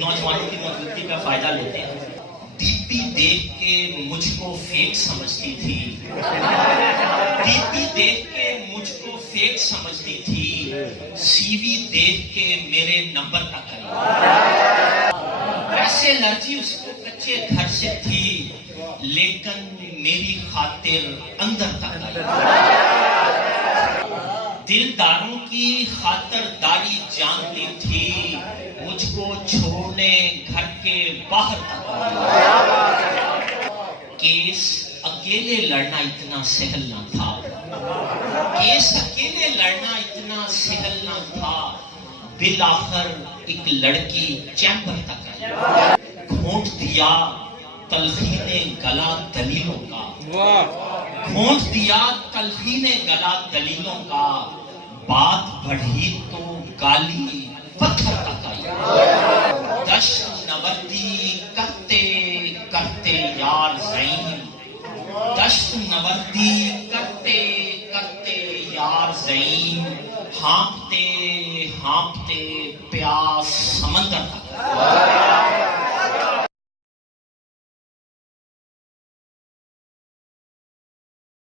نوجوانوں کی موجودگی کا فائدہ لیتے ہیں. ڈی پی دیکھ کے مجھ کو فیک سمجھتی تھی, ڈی پی دیکھ کے مجھ کو فیک سمجھتی تھی, سی وی دیکھ کے میرے نمبر تک آئی. ایسے الرجی اس کو کچے گھر سے تھی, لیکن میری خاطر اندر تک آئی. دلداروں کی خاطر داری جانتی تھی, مجھ کو چھوڑنے گھر کے باہر تک آئی. کیس اکیلے لڑنا اتنا سہل نہ تھا, کیس اکیلے لڑنا اتنا سہل نہ تھا. بالآخر ایک لڑکی چیمبر تک آئی. گھونٹ دیا تلخین گلا دلیلوں کا, گھونٹ دیا تلخین گلا دلیلوں کا. بات بڑھی تو گالی پتھر تک آئی. دشت نوردی کرتے کرتے یار زین, دشت نوردی کرتے کرتے یار زین. ہانپتے ہانپتے پیاس سمندر تک.